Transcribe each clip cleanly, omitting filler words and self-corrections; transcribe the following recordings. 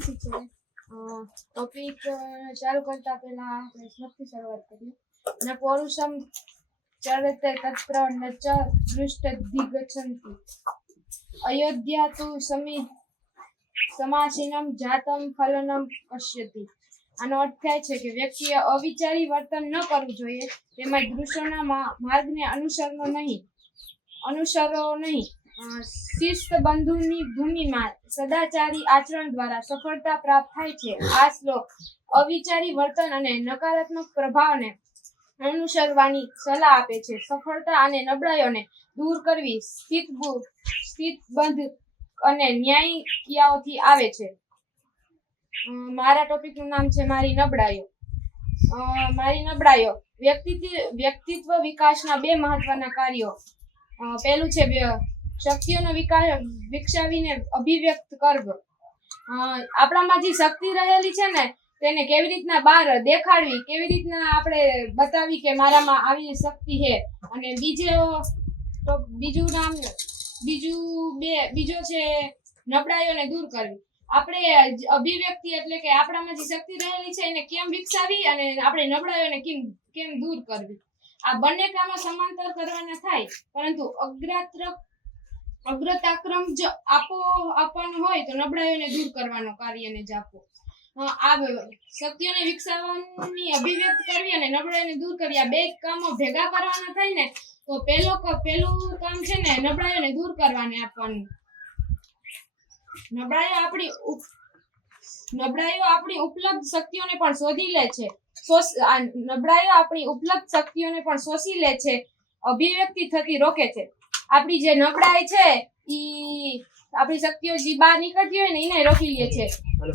માનસી છે. ટોપિક ચાલુ કરતા પહેલા આપણે શ્લોકથી શરૂઆત કરીએ. ન પૌરુષમ ચરતે તત્ર ન ચ દૃષ્ટધિગચ્છન્તિ અયોધ્યા તુ સમાસીનમ જાતમ ફલનમ પશ્યતિ. આનો અર્થ થાય છે કે વ્યક્તિએ અવિચારી વર્તન ન કરવું જોઈએ, તેમજ દૃશ્યોના માર્ગને અનુસરો નહીં. શિસ્ત બંધુની ભૂમિમાં સદાચારી આચરણ દ્વારા સફળતા પ્રાપ્ત થાય છે. આ શ્લોક અવિચારી વર્તન અને નકારાત્મક પ્રભાવને અનુસરવાની સલાહ આપે છે. સફળતા અને નબળાઈઓને દૂર કરવી સ્થિતબંધ અને ન્યાયીઓથી આવે છે. મારા ટોપિકનું નામ છે મારી નબળાઈઓ. વ્યક્તિત્વ વિકાસના બે મહત્વના કાર્યો. પહેલું છે શક્તિઓનો વિકસાવીને અભિવ્યક્ત કરવો. આપણામાં જે શક્તિ રહેલી છે ને તેને કેવી રીતના બહાર દેખાડવી, કેવી રીતના આપણે બતાવી કે મારામાં આવી શક્તિ છે. અને બીજો છે નબળાઈઓને દૂર કરવી. આપણે અભિવ્યક્તિ એટલે કે આપણામાં જે શક્તિ રહેલી છે એને કેમ વિકસાવી અને આપણે નબળાઈઓને કેમ દૂર કરવી. આ બંને કામો સમાંતર કરવાના થાય, પરંતુ અગ્રતાક્રમ જ આપવાનું હોય તો નબળાઈઓને દૂર કરવાનો કાર્યને જ આપો. આ શક્તિઓને વિકસાવવાની અભિવ્યક્ત કરવી અને નબળાઈઓને દૂર કરવી, આ બે કામો ભેગા કરવાના થાય ને તો પેલું કામ છે ને નબળાઈઓને દૂર કરવાને આપવાનું. નબળાઈઓ આપણી ઉપલબ્ધ શક્તિઓને પણ શોષી લે છે. અભિવ્યક્તિ થતી રોકે છે. આપણી જે નબળાઈ છે ઈ આપણી શક્તિઓ જે બહાર નીકળતી હોય ને એને રોકી લે છે.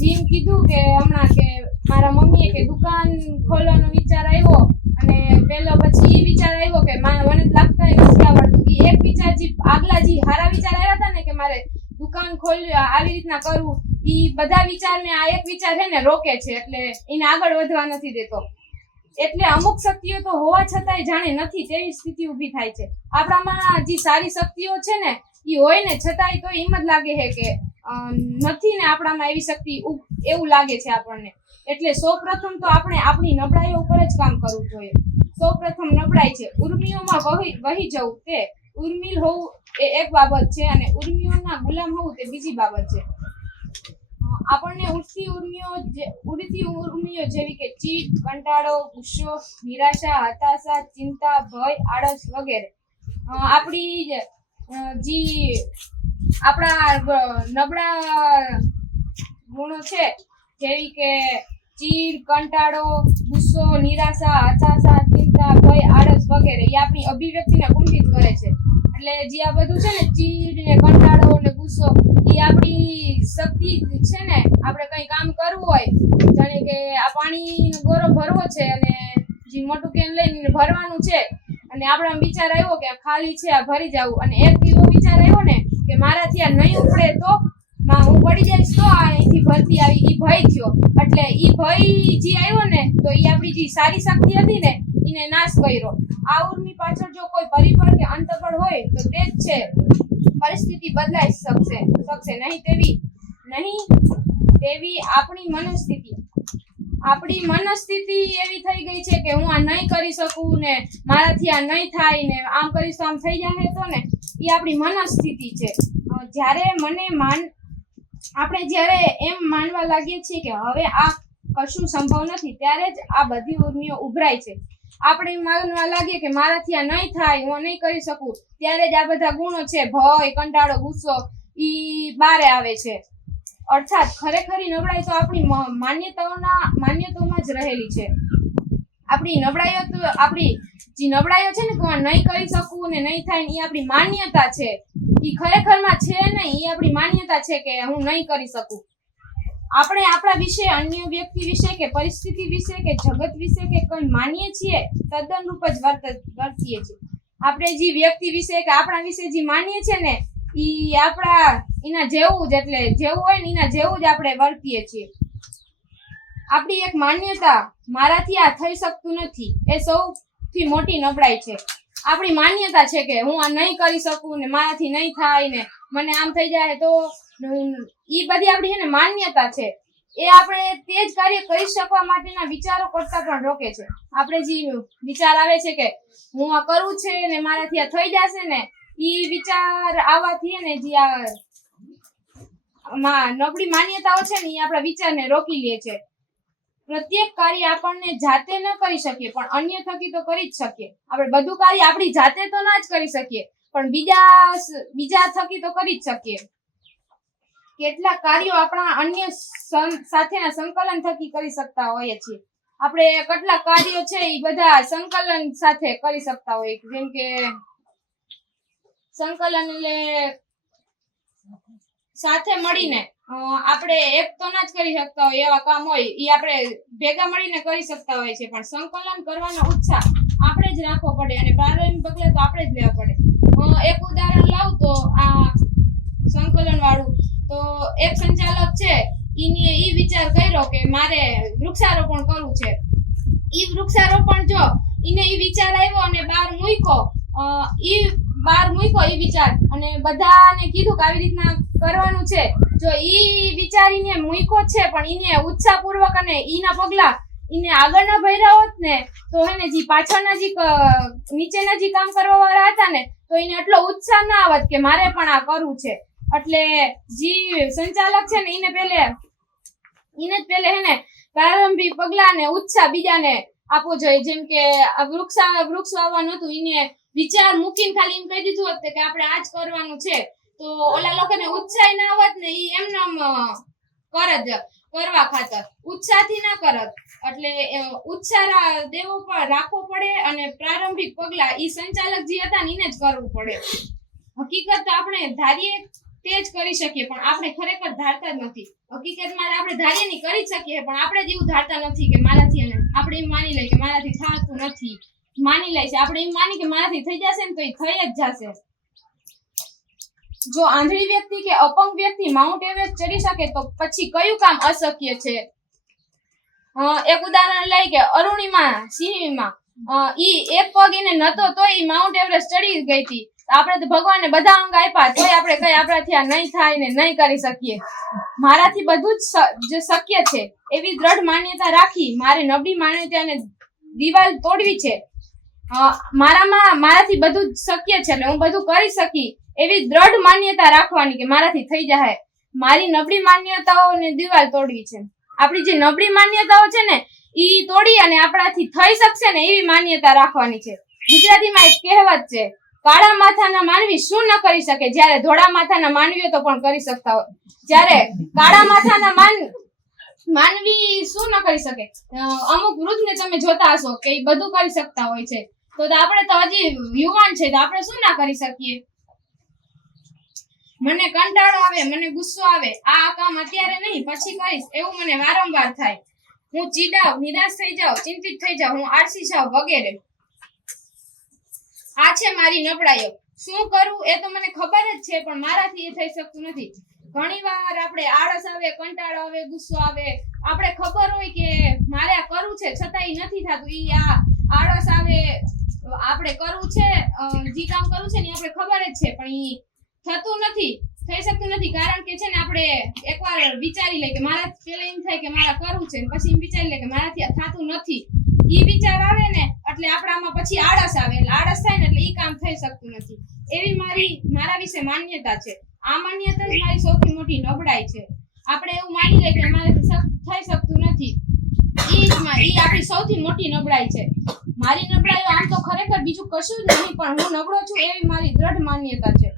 જેમ કીધું કે હમણાં કે મારા મમ્મીએ કે દુકાન ખોલવાનો વિચાર આવ્યો અને પેલો પછી એ વિચાર આવ્યો કે મને લાગતા નથી આવડતું. એ એક વિચાર જે આગલા જે હારા વિચાર આવ્યા હતા ને કે મારે દુકાન ખોલવી આવી રીતના કરવું, ઈ બધા વિચારને આ એક વિચાર છે ને રોકે છે, એટલે એને આગળ વધવા નથી દેતો. એટલે અમુક શક્તિઓ તો હોવા છતાંય જાણે નથી તેવી સ્થિતિ ઊભી થાય છે. આપણામાં જે સારી શક્તિઓ છે ને એ હોય ને છતાંય તો એમ જ લાગે છે કે નથી ને આપણામાં એવી શક્તિ, એવું લાગે છે આપણને. એટલે સૌપ્રથમ તો આપણે આપણી નબળાઈઓ ઉપર જ કામ કરવું જોઈએ. સૌપ્રથમ નબળાઈ છે ઉર્મિઓમાં વહી જવું. તે ઉર્મિલ હોવું એ એક બાબત છે અને ઉર્મિઓના ગુલામ હોવું તે બીજી બાબત છે. આપણને ઉડતી ઉર્મિઓ જેવી કે ચીડ, કંટાળો, ગુસ્સો, નિરાશા, હતાશા, ચિંતા, ભય, આળસ વગેરે આપણા નબળા ગુણો છે, જેવી કે ચીડ, કંટાળો, ગુસ્સો, નિરાશા, હતાશા, ચિંતા, ભય, આળસ વગેરે એ આપણી અભિવ્યક્તિને કુંઠિત કરે છે. એટલે જે આ બધું છે ને ચીડ ને કંટાળો ને ગુસ્સો એ આપણી શક્તિ છે ને. આપણે કઈ કામ કરવું હોય, જાણે કે આ પાણીનો ગોરો ભરવો છે અને જે મોટું કેન લઈને ભરવાનું છે અને આપણા વિચાર આવ્યો કે આ ખાલી છે, આ ભરી જવું, અને એક એવો વિચાર આવ્યો ને કે મારાથી આ નહીં ઉપડે તો હું પડી જઈશ તો અહીંથી ભરતી આવી, ઈ ભય થયો. એટલે ઈ ભય જે આવ્યો ને તો ઈ આપણી જે સારી શક્તિ હતી ને એને નાશ કર્યો. આ ઉર્મિ પાછળ જો કોઈ પરિબળ કે અંતબળ હોય તો તે જ છે પરિસ્થિતિ બદલાઈ શકશે નહીં તેવી આપણી મનસ્થિતિ એવી થઈ ગઈ છે કે હું આ નહીં કરી શકું ને મારાથી આ નહીં થાય ને આમ કરીશ તો આમ થઈ જાય તો ને એ આપણી મનસ્થિતિ છે. આપણે જ્યારે એમ માનવા લાગીએ છીએ કે હવે આ કશું સંભવ નથી, ત્યારે જ આ બધી ઉર્મિઓ ઉભરાય છે. આપણે માનવા લાગીએ કે મારાથી આ નહીં થાય, હું નહીં કરી શકું, ત્યારે જ આ બધા ગુણો છે ભય, કંટાળો, ગુસ્સો ઈ બારે આવે છે. અર્થાત ખરેખરી નબળાઈ તો આપણી માન્યતાઓમાં જ રહેલી છે. આપણી જે નબળાઈઓ છે ને કે હું નહીં કરી શકું ને નહીં થાય ને એ આપણી માન્યતા છે. એ ખરેખરમાં છે નહીં, એ આપણી માન્યતા છે કે હું નહીં કરી શકું. આપણે આપણા વિશે, અન્ય વ્યક્તિ વિશે કે પરિસ્થિતિ વિશે કે જગત વિશે કે કંઈ માનીએ છીએ તદ્દન રૂપ જ વર્તીએ છીએ. આપણે જે વ્યક્તિ વિશે કે આપણા વિશે જે માનીએ છીએ ને ઈ એના જેવું જ, એટલે જેવું હોય ને એના જેવું જ આપણે વર્તીએ છીએ. આપણી એક માન્યતા મારાથી આ થઈ શકતું નથી એ સૌથી મોટી નબળાઈ છે. આપણી માન્યતા છે કે હું આ નહીં કરી શકું ને મારાથી નહીં થાય ને મને આમ થઈ જાય તો ઈ બધી આપણી છે ને માન્યતા છે. એ આપણે તે જ કાર્ય કરી શકવા માટેના વિચારો કરતા પણ રોકે છે. આપણે જે વિચાર આવે છે કે હું આ કરવું છે ને મારાથી આ થઈ જશે ને, ઈ વિચાર આવવાથી ને જે નબળી માન્યતાઓ છે ને એ આપણા વિચારને રોકી લે છે. પ્રત્યેક કાર્ય આપણને જાતે ન કરી શકીએ પણ અન્ય થકી તો કરી જ શકીએ. આપણે બધું કાર્ય આપણી જાતે તો ના જ કરી શકીએ પણ બીજા થકી તો કરી જ શકીએ. કેટલાક કાર્યો આપણા અન્ય સાથેના સંકલન થકી કરી શકતા હોઈએ છીએ. આપણે કેટલાક કાર્યો છે એ બધા સંકલન સાથે કરી શકતા હોઈએ, જેમ કે સંકલન એટલે સાથે મળીને આપણે એક તો ના જ કરી શકતા હોય એવા કામ હોય એ આપણે ભેગા મળીને કરી શકતા હોય છે. પણ સંકલન કરવાનો ઉત્સાહ આપણે જ રાખવો પડે અને પ્રારંભિક પગલાં તો આપણે જ લેવા પડે. એક ઉદાહરણ લાવું તો આ સંકલન વાળું, તો એક સંચાલક છે ઈ વિચાર કર્યો કે મારે વૃક્ષારોપણ કરવું છે. ઈ વૃક્ષારોપણ જો ઈને ઈ વિચાર આવ્યો અને બહાર મૂક્યો ઈ વિચાર અને બધાને કીધું કે આવી રીતના કરવાનું છે. જો ઈ વિચારીને મૂક્યો છે પણ ઈને ઉત્સાહપૂર્વક અને ઈના પગલા ઈને આગળ ના ભર્યા હોત ને તો હે ને જે પાછળના જે નીચેના જે કામ કરવા વાળા હતા ને તો એને એટલો ઉત્સાહ ના આવત કે મારે પણ આ કરવું છે. એટલે જે સંચાલક છે ને ઈને જ પેલે હે ને પ્રારંભિક પગલા ને ઉત્સાહ બીજાને આપવો જોઈએ. જેમ કે વૃક્ષ વાવવાનું હતું, ઈને વિચાર મૂકીને ખાલી એમ કહી દીધું હોત કે આપણે આ જ કરવાનું છે તો ઓલા લોકોને ઉત્સાહ ના આવત ને ઈ એમનામ કરત કરવા ખાતર ઉત્સાહથી ના કરત. એટલે ઉત્સાહ રાખવો પડે અને પ્રારંભિક પગલા ઈ સંચાલક જે હતા ને એને જ કરવું પડે. હકીકત આપણે ધારીએ તે જ કરી શકીએ પણ આપણે ખરેખર ધારતા જ નથી. હકીકતમાં આપણે ધારીએ ની કરી શકીએ પણ આપણે જ એવું ધારતા નથી કે મારાથી, આપણે એમ માની લઈએ કે મારાથી થતું નથી, માની લઈએ છે આપણે એમ માની કે મારાથી થઈ જશે ને તો એ થઈ જ જશે. જો આંધળી વ્યક્તિ કે અપંગ વ્યક્તિ માઉન્ટ એવરેસ્ટ ચડી શકે તો પછી કયું કામ અશક્ય છે? એક ઉદાહરણ લઈ કે અરુણિમા સિંહમાં ઈ એક પગ એને નતો તો ઈ માઉન્ટ એવરેસ્ટ ચડી ગઈ હતી. આપણે તો ભગવાનને બધા અંગ આપ્યા તોય આપણે કઈ આપણાથી આ નહીં થાય ને નહીં કરી શકીએ. મારાથી બધું જ શક્ય છે એવી દ્રઢ માન્યતા રાખી મારે નબળી માન્યતાને દિવાલ તોડવી છે. મારાથી બધું જ શક્ય છે એટલે હું બધું કરી શકી એવી દ્રઢ માન્યતા રાખવાની કે મારાથી થઈ જાય. મારી નબળી માન્યતાઓને દિવાલ તોડવી છે. આપણી જે નબળી માન્યતાઓ છે ને ઈ તોડી અને આપણાથી થઈ શકશે ને એવી માન્યતા રાખવાની છે. ગુજરાતીમાં એક કહેવત છે, કાળા માથાના માનવી શું ન કરી શકે જ્યારે ધોળા માથાના માનવીઓ તો પણ કરી શકતા હોય. જ્યારે કાળા માથાના માનવી શું ન કરી શકે, અમુક વૃદ્ધને તમે જોતા હશો કે એ બધું કરી શકતા હોય છે તો આપણે તો હજી યુવાન છે તો આપણે શું ના કરી શકીએ? મને કંટાળો આવે, મને ગુસ્સો આવે, આ કામ અત્યારે નહીં પછી કરીશ એવું મને વારંવાર થાય. હું ચીડાવ, નિરાશ થઈ જાઉં, ચિંતિત થઈ જાઉં, હું આળસી જાઉં વગેરે. આ છે મારી નબળાઈઓ. શું કરવું એ તો મને ખબર જ છે પણ મારાથી એ થઈ શકતું નથી. ઘણી વાર આપણે આળસ આવે, કંટાળો આવે, ગુસ્સો આવે, આપણે ખબર હોય કે મારે આ કરવું છે છતાં એ નથી થતું. ઈ આ આળસ આવે, આપણે કરવું છે જે કામ કરવું છે ને આપણે ખબર જ છે પણ ઈ થતું નથી, થઈ શકતું નથી. કારણ કે છે ને આપણે એકવાર વિચારી લઈએ કે મારા પેલા એમ થાય કે મારા કરવું છે પછી એમ વિચારી લે કે મારાથી થતું નથી. ઈ વિચાર આવે ને એટલે આપણામાં પછી આળસ આવે, એટલે આળસ થાય ને એટલે ઈ કામ થઈ શકતું નથી. એવી મારા વિશે માન્યતા છે. આ માન્યતા જ મારી સૌથી મોટી નબળાઈ છે. આપણે એવું માની લઈએ કે મારાથી થઈ શકતું નથી, ઈ આપણી સૌથી મોટી નબળાઈ છે. મારી નબળાઈઓ આમ તો ખરેખર બીજું કશું જ નહીં પણ હું નબળો છું એવી મારી દ્રઢ માન્યતા છે.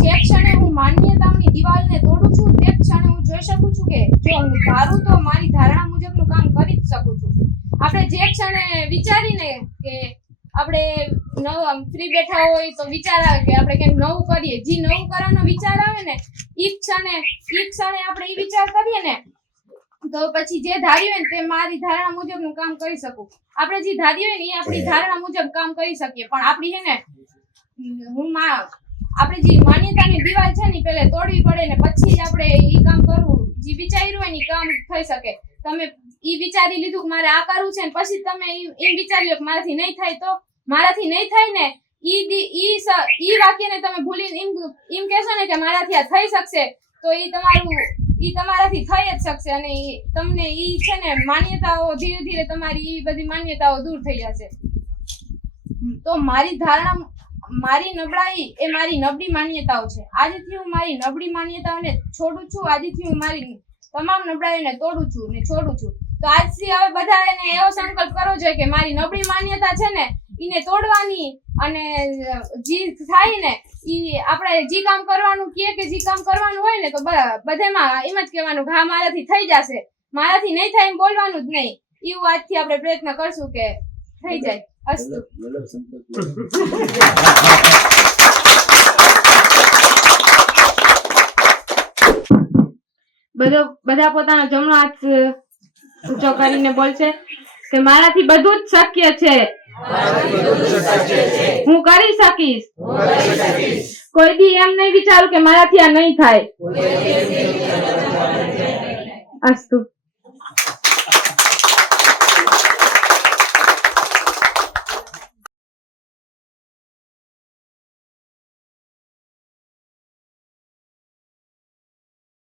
જે ક્ષણે હું માન્યતાઓની દિવાલને તોડું છું તે ક્ષણે હું જોઈ શકું છું કે જો હું ધારું તો મારી ધારણા મુજબનું કામ કરી જ શકું છું. આપણે જે ક્ષણે વિચારીને કે આપણે ફ્રી બેઠા હોય તો વિચાર આવે કે આપણે કંઈક નવું કરીએ, જે નવું કરવાનો વિચાર આવે ને ઈ ક્ષણે આપણે ઈ વિચાર કરીએ ને તો પછી જે ધાર્યું હોય ને તે મારી ધારણા મુજબનું કામ કરી શકું. આપણે જે ધાર્યું હોય ને એ આપણી ધારણા મુજબ કામ કરી શકીએ પણ આપણી છે ને આપણે જે માન્યતાની દિવાલ છે ને પહેલા તોડવી પડે ને પછી જ આપણે ઈ કામ કરવું, જે વિચાર્યું હોય ને કામ થઈ શકે. તમે ઈ વિચારી લીધું કે મારે આ કરવું છે ને પછી તમે એમ વિચારી લો કે મારાથી નહીં થાય તો મારાથી નહીં થાય ને ઈ વાક્યને તમે ભૂલીને એમ કહેશો ને કે મારાથી આ થઈ શકશે તો ઈ તમારું ઈ તમારાથી થઈ જ શકશે અને તમને ઈ છે ને માન્યતાઓ ધીરે ધીરે તમારી ઈ બધી માન્યતાઓ દૂર થઈ જશે. તો મારી ધારણા, મારી નબળાઈ એ મારી નબળી માન્યતાઓ છે. આજથી હું મારી નબળી માન્યતાઓને છોડું છું. આજથી હું મારી તમામ નબળાઈઓને તોડું છું ને છોડું છું. તો આજથી હવે બધા એને એવો સંકલ્પ કરવો જોઈએ કે મારી નબળી માન્યતા છે ને એને તોડવાની, અને જે થાય ને ઈ આપણે જે કામ કરવાનું કે જે કામ કરવાનું હોય ને તો બધામાં એમ જ કહેવાનું કે હા મારાથી થઈ જશે, મારાથી નહીં થાય એમ બોલવાનું જ નહીં. એવું આજથી આપણે પ્રયત્ન કરશું કે થઈ જાય. અસ્તુ. બધા પોતાનો જમણો હાથ ઊંચો કરીને બોલશે કે મારાથી બધું જ શક્ય છે, હું કરી શકીશ. કોઈ દી એમ નહીં વિચારું કે મારાથી આ નહીં થાય. અસ્તુ.